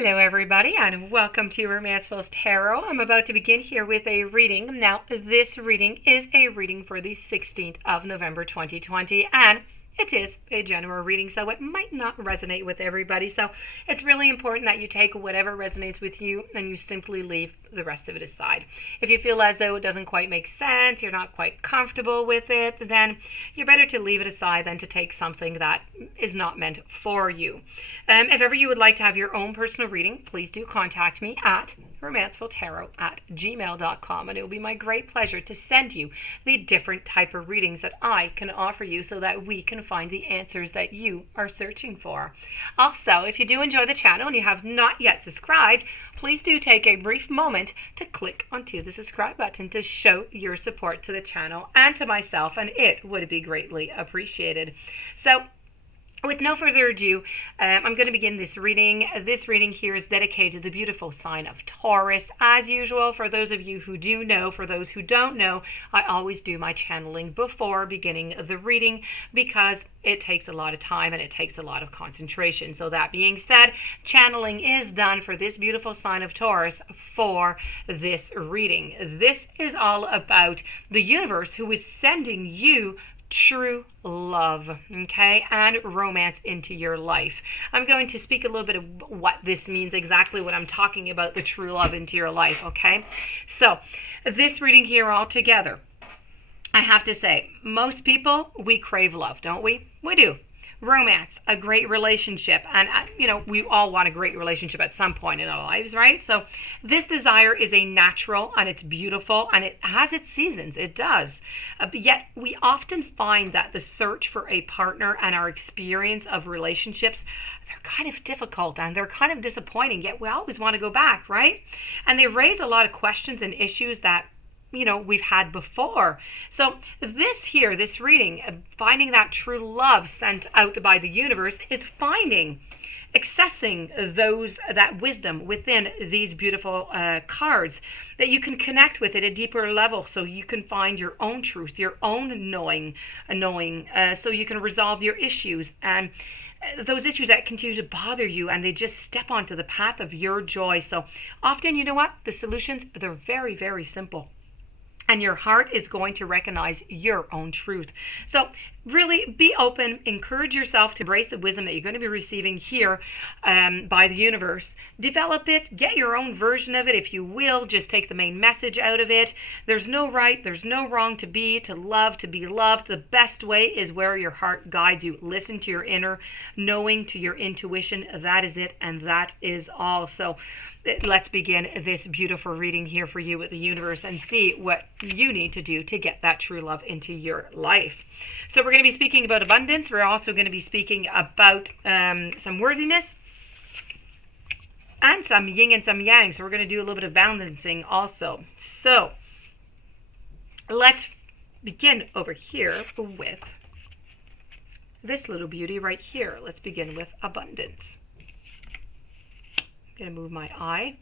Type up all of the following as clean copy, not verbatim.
Hello, everybody, and welcome to Romanceful's Tarot. I'm about to begin here with a reading. Now, this reading is a reading for the 16th of November 2020, and it is a general reading, so it might not resonate with everybody. So it's really important that you take whatever resonates with you and you simply leave the rest of it aside. If you feel as though it doesn't quite make sense, you're not quite comfortable with it, then you're better to leave it aside than to take something that is not meant for you. If ever you would like to have your own personal reading, please do contact me at romancefultarot@gmail.com, and it will be my great pleasure to send you the different type of readings that I can offer you so that we can find the answers that you are searching for. Also, if you do enjoy the channel and you have not yet subscribed, please do take a brief moment to click onto the subscribe button to show your support to the channel and to myself, and it would be greatly appreciated. So, with no further ado, I'm going to begin this reading. This reading here is dedicated to the beautiful sign of Taurus. As usual, for those of you who do know, for those who don't know, I always do my channeling before beginning the reading because it takes a lot of time and it takes a lot of concentration. So that being said, channeling is done for this beautiful sign of Taurus for this reading. This is all about the universe who is sending you true love, okay, and romance into your life. I'm going to speak a little bit of what this means, exactly what I'm talking about, the true love into your life, okay? So, this reading here altogether, I have to say, most people, we crave love, don't we? We do. Romance, a great relationship, and we all want a great relationship at some point in our lives, right? So this desire is a natural and it's beautiful and it has its seasons, it does. But yet we often find that the search for a partner and our experience of relationships, they're kind of difficult and they're kind of disappointing, yet we always want to go back, right? And they raise a lot of questions and issues that we've had before. So this reading, finding that true love sent out by the universe, is accessing that wisdom within these beautiful cards, that you can connect with at a deeper level, so you can find your own truth, your own knowing, so you can resolve your issues and those issues that continue to bother you, and they just step onto the path of your joy. So often, the solutions, they're very, very simple. And your heart is going to recognize your own truth. So really be open, encourage yourself to embrace the wisdom that you're going to be receiving here by the universe. Develop it, get your own version of it, if you will. Just take the main message out of it. There's no right, there's no wrong to be, to love, to be loved. The best way is where your heart guides you. Listen to your inner knowing, to your intuition. That is it, and that is all. So let's begin this beautiful reading here for you with the universe and see what you need to do to get that true love into your life. So we're going to be speaking about abundance. We're also going to be speaking about some worthiness and some yin and some yang. So we're going to do a little bit of balancing also. So let's begin over here with this little beauty right here. Let's begin with abundance. I'm going to move my eye.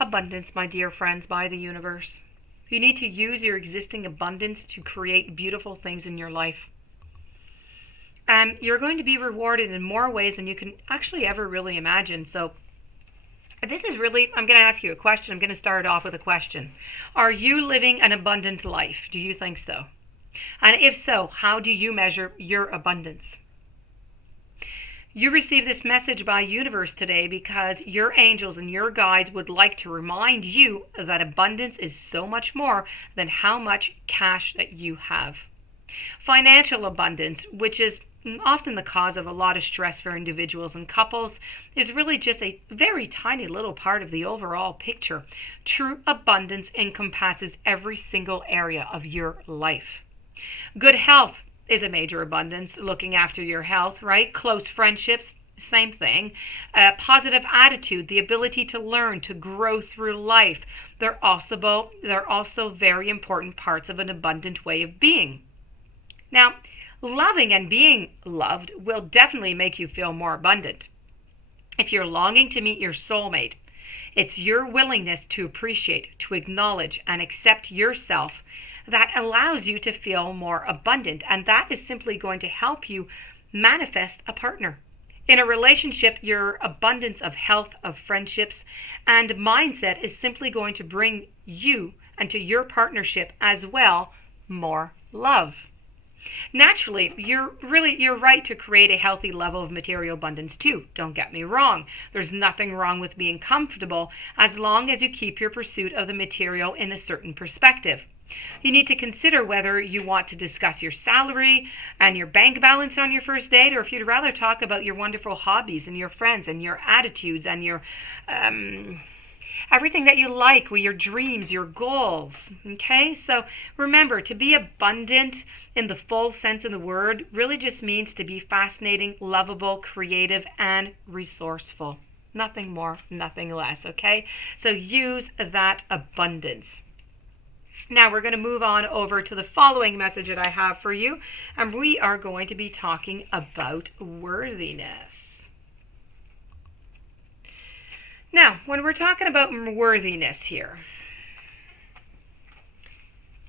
Abundance, my dear friends, by the universe. You need to use your existing abundance to create beautiful things in your life. And you're going to be rewarded in more ways than you can actually ever really imagine. So this is really, I'm going to ask you a question. I'm going to start off with a question. Are you living an abundant life? Do you think so? And if so, how do you measure your abundance? You received this message by universe today because your angels and your guides would like to remind you that abundance is so much more than how much cash that you have. Financial abundance, which is often the cause of a lot of stress for individuals and couples, is really just a very tiny little part of the overall picture. True abundance encompasses every single area of your life. Good health is a major abundance, looking after your health, right? Close friendships, same thing. Positive attitude, the ability to learn, to grow through life. They're also very important parts of an abundant way of being. Now, loving and being loved will definitely make you feel more abundant. If you're longing to meet your soulmate, it's your willingness to appreciate, to acknowledge, and accept yourself that allows you to feel more abundant. And that is simply going to help you manifest a partner. In a relationship, your abundance of health, of friendships, and mindset is simply going to bring you and to your partnership as well more love. Naturally, you're right to create a healthy level of material abundance too. Don't get me wrong. There's nothing wrong with being comfortable as long as you keep your pursuit of the material in a certain perspective. You need to consider whether you want to discuss your salary and your bank balance on your first date, or if you'd rather talk about your wonderful hobbies and your friends and your attitudes and your everything that you like, with your dreams, your goals. Okay, so remember, to be abundant in the full sense of the word really just means to be fascinating, lovable, creative, and resourceful. Nothing more, nothing less. Okay, so use that abundance. Now we're going to move on over to the following message that I have for you, and we are going to be talking about worthiness. Now, when we're talking about worthiness here,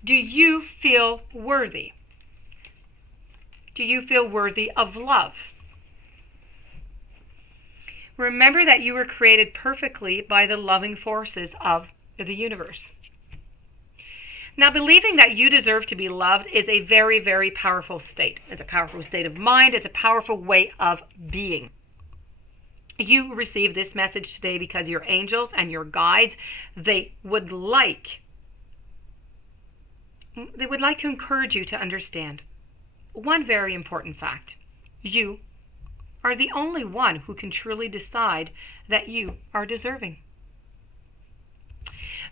do you feel worthy? Do you feel worthy of love? Remember that you were created perfectly by the loving forces of the universe. Now, believing that you deserve to be loved is a very, very powerful state. It's a powerful state of mind. It's a powerful way of being. You received this message today because your angels and your guides, they would like to encourage you to understand one very important fact. You are the only one who can truly decide that you are deserving.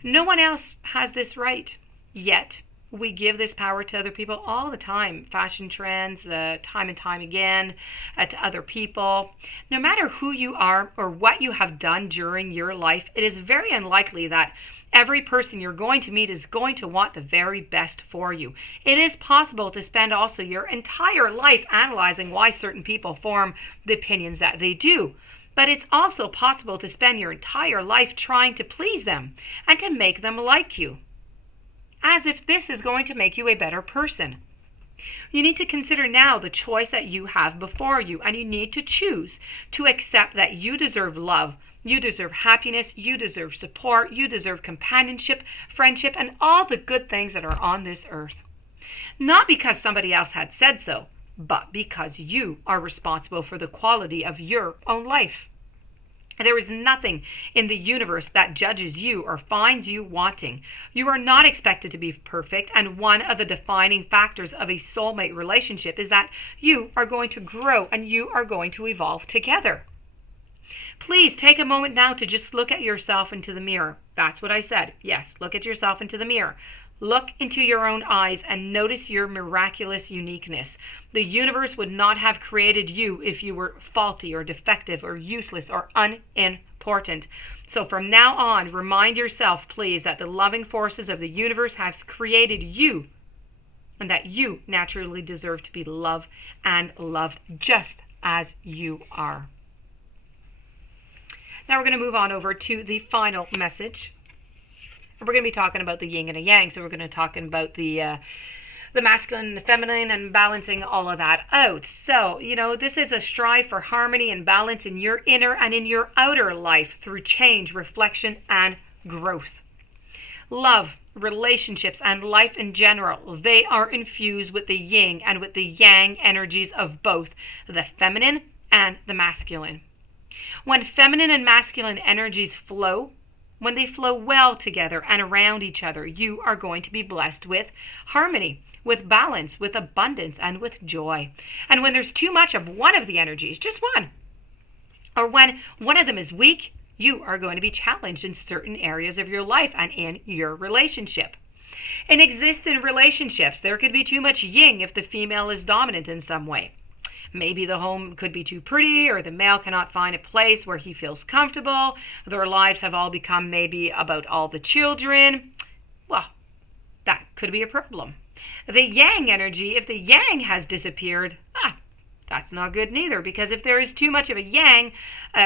No one else has this right. Yet, we give this power to other people all the time. Fashion trends, time and time again, to other people. No matter who you are or what you have done during your life, it is very unlikely that every person you're going to meet is going to want the very best for you. It is possible to spend also your entire life analyzing why certain people form the opinions that they do. But it's also possible to spend your entire life trying to please them and to make them like you, as if this is going to make you a better person. You need to consider now the choice that you have before you, and you need to choose to accept that you deserve love, you deserve happiness, you deserve support, you deserve companionship, friendship, and all the good things that are on this earth. Not because somebody else had said so, but because you are responsible for the quality of your own life. There is nothing in the universe that judges you or finds you wanting. You are not expected to be perfect, and one of the defining factors of a soulmate relationship is that you are going to grow and you are going to evolve together. Please take a moment now to just look at yourself into the mirror. That's what I said. Yes, look at yourself into the mirror. Look into your own eyes and notice your miraculous uniqueness. The universe would not have created you if you were faulty or defective or useless or unimportant. So from now on, remind yourself, please, that the loving forces of the universe have created you and that you naturally deserve to be loved and loved just as you are. Now we're going to move on over to the final message. We're going to be talking about the yin and the yang. So we're going to talk about the masculine and the feminine and balancing all of that out. So, this is a strive for harmony and balance in your inner and in your outer life through change, reflection, and growth. Love, relationships, and life in general, they are infused with the yin and with the yang energies of both the feminine and the masculine. When feminine and masculine energies flow, when they flow well together and around each other, you are going to be blessed with harmony, with balance, with abundance, and with joy. And when there's too much of one of the energies, just one, or when one of them is weak, you are going to be challenged in certain areas of your life and in your relationship. In existing relationships, there could be too much yin if the female is dominant in some way. Maybe the home could be too pretty, or the male cannot find a place where he feels comfortable. Their lives have all become maybe about all the children. Well, that could be a problem. The yang energy, if the yang has disappeared, that's not good neither, because if there is too much of a yang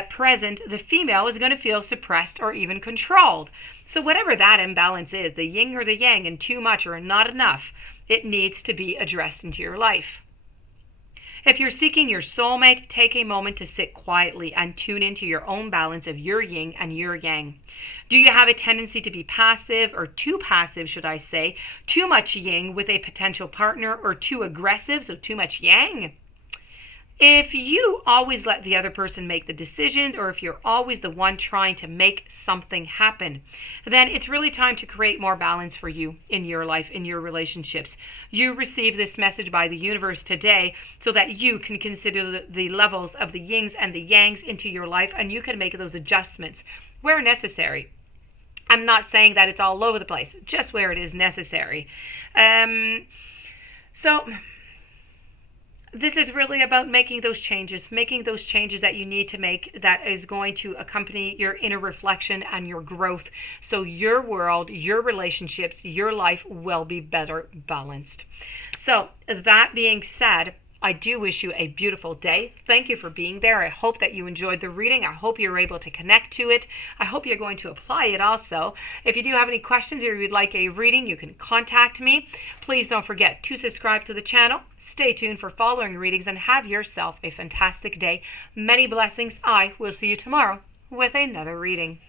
present, the female is going to feel suppressed or even controlled. So whatever that imbalance is, the yin or the yang, and too much or not enough, it needs to be addressed into your life. If you're seeking your soulmate, take a moment to sit quietly and tune into your own balance of your yin and your yang. Do you have a tendency to be passive, or too passive, should I say, too much yin with a potential partner, or too aggressive, so too much yang? If you always let the other person make the decisions, or if you're always the one trying to make something happen, then it's really time to create more balance for you in your life, in your relationships. You receive this message by the universe today so that you can consider the levels of the yins and the yangs into your life, and you can make those adjustments where necessary. I'm not saying that it's all over the place, just where it is necessary. So this is really about making those changes that you need to make, that is going to accompany your inner reflection and your growth. So your world, your relationships, your life will be better balanced. So that being said, I do wish you a beautiful day. Thank you for being there. I hope that you enjoyed the reading. I hope you're able to connect to it. I hope you're going to apply it also. If you do have any questions or you'd like a reading, you can contact me. Please don't forget to subscribe to the channel. Stay tuned for following readings and have yourself a fantastic day. Many blessings. I will see you tomorrow with another reading.